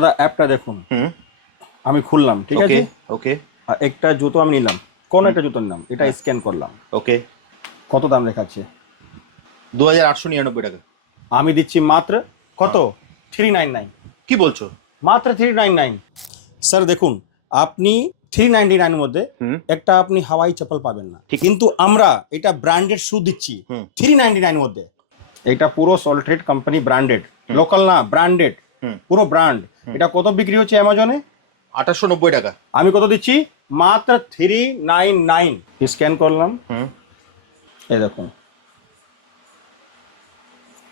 দাদা অ্যাপটা দেখুন। আমি খুললাম, ঠিক আছে। ওকে একটা জুতো আমি নিলাম, কোন একটা জুতো নিলাম, এটা স্ক্যান করলাম। ওকে কত দাম লেখাচ্ছে? 2899 টাকা। আমি দিচ্ছি মাত্র কত? 399। কি বলছো? মাত্র 399। স্যার দেখুন, আপনি 399 মধ্যে হুম একটা আপনি হাওয়াই চপ্পল পাবেন না, ঠিক। কিন্তু আমরা এটা ব্র্যান্ডেড শু দিচ্ছি 399 মধ্যে। এটা পুরো সল্ট্রেড কোম্পানি ব্র্যান্ডেড, লোকাল না, ব্র্যান্ডেড, পুরো ব্র্যান্ড। এটা কত বিক্রি হচ্ছে অ্যামাজনে? 2890 টাকা। আমি কত দিচ্ছি? মাত্র 399। স্ক্যান করলাম, এই দেখুন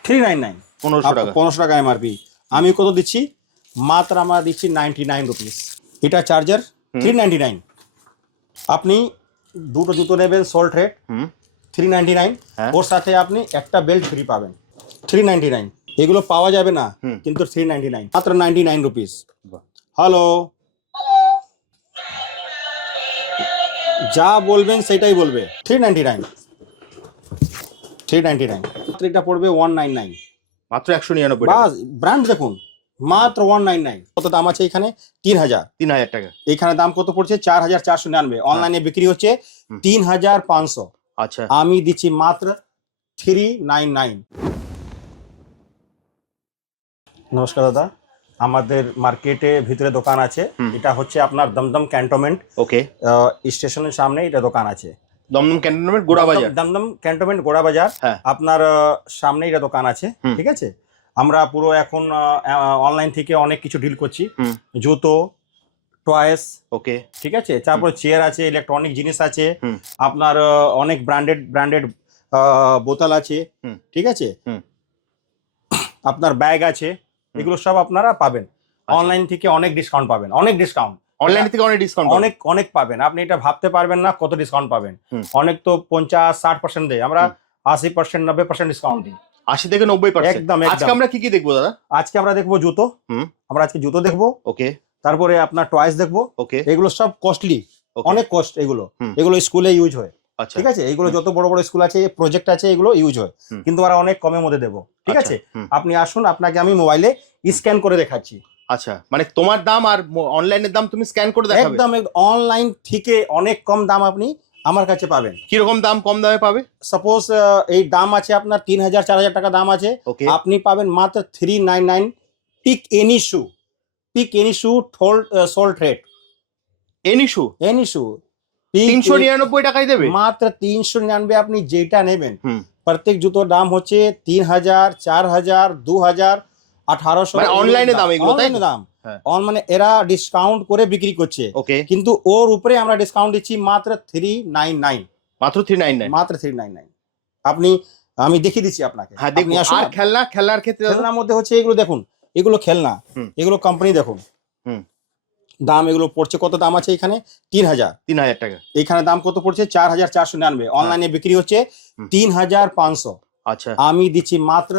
399, 1500 টাকা। 1500 টাকা এমআরপি। আমি কত দিচ্ছি? মাত্র আমরা দিচ্ছি 99 রুপিস। এটা চার্জার 399। আপনি দুটো জুতো নেবেন সল্ট রেট 399, ওর সাথে আপনি একটা বেল্ট ফ্রি পাবেন 399। এগুলো পাওয়া যাবে না, কিন্তু 399, মাত্র 99 রুপিস। হ্যালো, যা বলবেন সেটাই বলবে। 399, 399। এটা পড়বে 199। মাত্র 199 টাকা। বাস, ব্র্যান্ড দেখুন, মাত্র 199। কত দাম আছে এখানে? 3000। 3000 টাকা। এখানে দাম কত পড়ছে? 4499। অনলাইনে বিক্রি হচ্ছে 3500। আচ্ছা, আমি দিচ্ছি মাত্র 399। নমস্কার দাদা, আমাদের মার্কেটে ভিতরে দোকান আছে। এটা হচ্ছে আপনার দমদম ক্যান্টনমেন্ট ওকে। স্টেশনের সামনে এটা দোকান আছে। দমদম ক্যান্টনমেন্ট গোড়া বাজার। দমদম ক্যান্টনমেন্ট গোড়া বাজার, হ্যাঁ। আপনার সামনে এটা দোকান আছে, ঠিক আছে। আমরা পুরো এখন অনলাইন থেকে অনেক কিছু ডিল করছি, জুতো, টয়েস, ওকে ঠিক আছে। তারপর চেয়ার আছে, ইলেকট্রনিক জিনিস আছে, আপনার অনেক ব্র্যান্ডেড ব্র্যান্ডেড বোতল আছে, ঠিক আছে। আপনার ব্যাগ আছে, এগুলো সব আপনারা পাবেন। অনলাইন থেকে অনেক ডিসকাউন্ট পাবেন, অনেক ডিসকাউন্ট। অনলাইন থেকে অনেক ডিসকাউন্ট, অনেক অনেক পাবেন। আপনি এটা ভাবতে পারবেন না কত ডিসকাউন্ট পাবেন। অনেক তো 50-60% দেয়, আমরা 80%, 90% ডিসকাউন্ট দিই। 80 থেকে 90%। একদম। আজকে আমরা কি কি দেখবো দাদা? আজকে আমরা দেখবো জুতো। আমরা আজকে জুতো দেখবো। ওকে। তারপরে আপনার টয়েস দেখবো। ওকে। এগুলো সব কস্টলি, অনেক কস্ট। এগুলো স্কুলে ইউজ হয়, ঠিক আছে। এইগুলো যত বড় বড় স্কুল আছে, প্রজেক্ট আছে, এগুলো ইউজ হয়, কিন্তু আমরা অনেক কমের মধ্যে দেবো, ঠিক আছে। আপনি আসুন, আপনাকে আমি মোবাইলে স্ক্যান করে দেখাচ্ছি। আচ্ছা, মানে তোমার দাম আর অনলাইনের দাম তুমি স্ক্যান করে দেখাবে? একদম। অনলাইন থেকে অনেক কম দাম আপনি আমার কাছে পাবেন। কিরকম দাম কম দামে পাবে? সাপোজ এই দাম আছে আপনার 3000-4000 টাকা দাম আছে, আপনি পাবেন মাত্র 399। পিক এনি শু, পিক এনি শু, সোল্ট রেট এনি শু, 399 টাকায় দেবে? মাত্র 399। আপনি যেটা নেবেন, প্রত্যেক জুতোর দাম হচ্ছে 3000, 4000, 2000, 1800। অনলাইনে দাম এগুলো, তাই দাম মানে এরা ডিসকাউন্ট করে বিক্রি করছে, কিন্তু ওর উপরে আমরা ডিসকাউন্ট দিচ্ছি মাত্র 399। মাত্র 399, মাত্র 399। আপনি, আমি দেখিয়ে দিচ্ছি আপনাকে। হ্যাঁ দেখুন। আর খেলনার ক্ষেত্রে? খেলনার মধ্যে হচ্ছে এগুলো দেখুন, এগুলো খেলনা, এগুলো কোম্পানি দেখুন দাম। এগুলো পড়ছে কত দাম আছে এখানে? 3000 টাকা। এখানে দাম কত পড়ছে? 4499। অনলাইনে বিক্রি হচ্ছে 3500। আচ্ছা, আমি দিচ্ছি মাত্র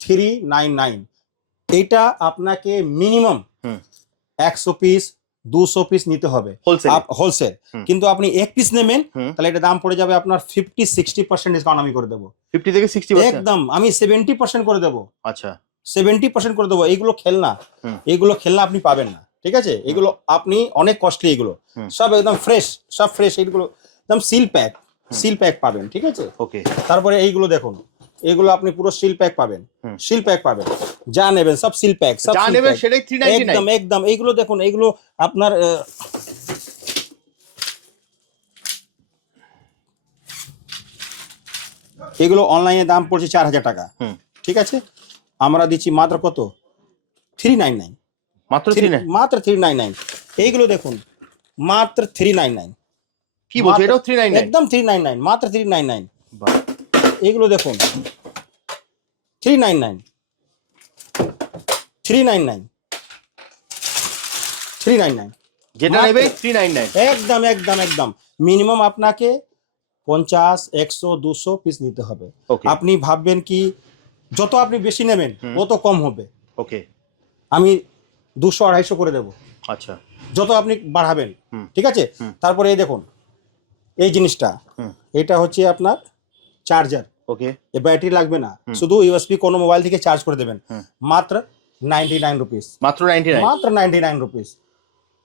399। এটা আপনাকে মিনিমাম 100 পিস 200 পিস নিতে হবে হোলসেল। কিন্তু আপনি 1 পিস নেবেন, তাহলে এটা দাম পড়ে যাবে আপনার 50-60% ডিসকাউন্ট আমি করে দেবো। 50 থেকে 60%? একদম, আমি 70% করে দেবো। আচ্ছা, 70% করে দেবো। এইগুলো খেলনা, এগুলো খেলনা আপনি পাবেন না, ঠিক আছে। এগুলো আপনি অনেক কস্টলি, এগুলো সব একদম ফ্রেশ, সব ফ্রেশ। এগুলো একদম সিল প্যাক পাবেন, ঠিক আছে। ওকে। তারপরে এইগুলো দেখুন, এগুলো আপনি পুরো সিল প্যাক পাবেন, সিল প্যাক পাবেন। যা নেবেন সব সিল প্যাক, সব যা নেবেন সেটাই 399। একদম একদম। এইগুলো দেখুন, এইগুলো আপনার এগুলো অনলাইনে দাম পড়ছে 4000 টাকা, ঠিক আছে। আমরা দিচ্ছি মাত্র কত? 399। মাত্র 399। এইগুলো দেখুন, মাত্র 399। কি বলছো? এটাও 399? একদম 399, মাত্র 399। এইগুলো দেখুন 399, 399, 399। যেটা নেবে 399। একদম একদম একদম। মিনিমাম আপনাকে 50, 100, 200 পিস নিতে হবে। আপনি ভাববেন কি যত আপনি বেশি নেবেন তত কম হবে। ওকে। আমি 200-250 করে দেবো। আচ্ছা, যত আপনি বাড়াবেন, ঠিক আছে। তারপরে এই দেখুন, এই জিনিসটা, এটা হচ্ছে আপনার চার্জার। ওকে। ব্যাটারি লাগবে না, শুধু ইউএসবি কোনো মোবাইল থেকে চার্জ করে দেবেন। মাত্র 99 রুপিস, মাত্র 99। মাত্র 99 রুপিস।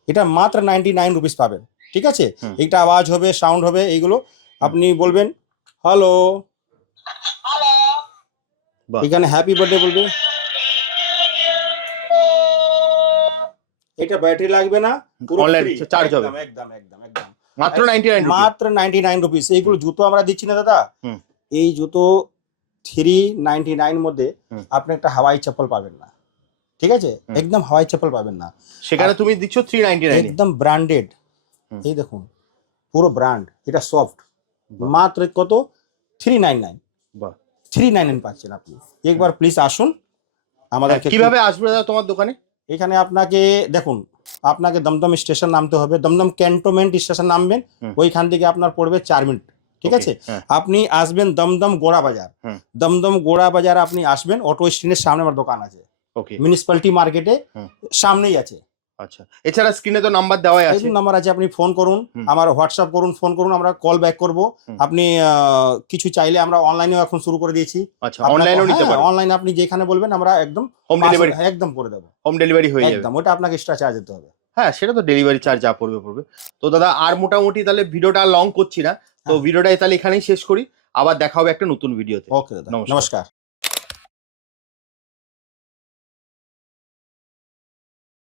এটা মাত্র 99 রুপিস পাবেন, ঠিক আছে। এইটা আওয়াজ হবে, সাউন্ড হবে, এইগুলো আপনি বলবেন হ্যালো, বাহ। এখানে হ্যাপি বার্থডে বলবে। এটা ব্যাটারি লাগবে না, পুরো Online free, charge হবে। একদম একদম একদম একদম মাত্র 99 রুপি। মাত্র 99 রুপিস। এইগুলো জুতো আমরা দিচ্ছি না দাদা, হুম। এই জুতো 399 মধ্যে হুম। আপনি একটা হাওয়াই চপ্পল পাবেন না, ঠিক আছে, হুম। একদম হাওয়াই চপ্পল পাবেন না, সেখানে তুমি দিচ্ছ 399 একদম ব্র্যান্ডেড। হুম। এই দেখুন পুরো ব্র্যান্ড, এটা সফট, বাহ। মাত্র কত 399, বাহ। 399 পাচ্ছেন আপনি। একবার প্লিজ আসুন আমাদেরকে। কিভাবে আসবে দাদা তোমার দোকানে? এখানে আপনাকে দেখুন, আপনাকে দমদম স্টেশন নামতে হবে, দমদম ক্যান্টনমেন্ট স্টেশন নামবেন, হুম। ওইখান থেকে আপনার পড়বে 4 মিনিট, ঠিক Okay, আছে। হ্যাঁ। আপনি আসবেন দমদম গোড়া বাজার, হুম। দমদম গোড়া বাজার আপনি আসবেন, অটো স্ট্যান্ডের সামনে আমার দোকান আছে, ওকে, মিউনিসিপ্যালিটি মার্কেটে হুম। সামনেই আছে। আচ্ছা, এছাড়া স্ক্রিনে তো নাম্বার দেওয়াই আছে। এই নাম্বার আছে, আপনি ফোন করুন, হুম। আমার হোয়াটসঅ্যাপ করুন, ফোন করুন, আমরা কল ব্যাক করব। হুম। আপনি কিছু চাইলে আমরা অনলাইনেও এখন শুরু করে দিয়েছি। আচ্ছা, অনলাইনেও নিতে পারো। অনলাইনে আপনি যেখানে বলবেন আমরা একদম হোম ডেলিভারি, একদম করে দেবো, হোম ডেলিভারি হয়ে যাবে। একদম। ওটা আপনাকে এক্সট্রা চার্জ দিতে হবে। হ্যাঁ, সেটা তো ডেলিভারি চার্জ যা পড়বে পড়বে। তো দাদা আর মোটামুটি তাহলে ভিডিওটা লং করছি না, তো হ্যাঁ। ভিডিওটাই তাহলে এখানেই শেষ করি। আবার দেখা হবে একটা নতুন ভিডিওতে। ওকে দাদা, নমস্কার।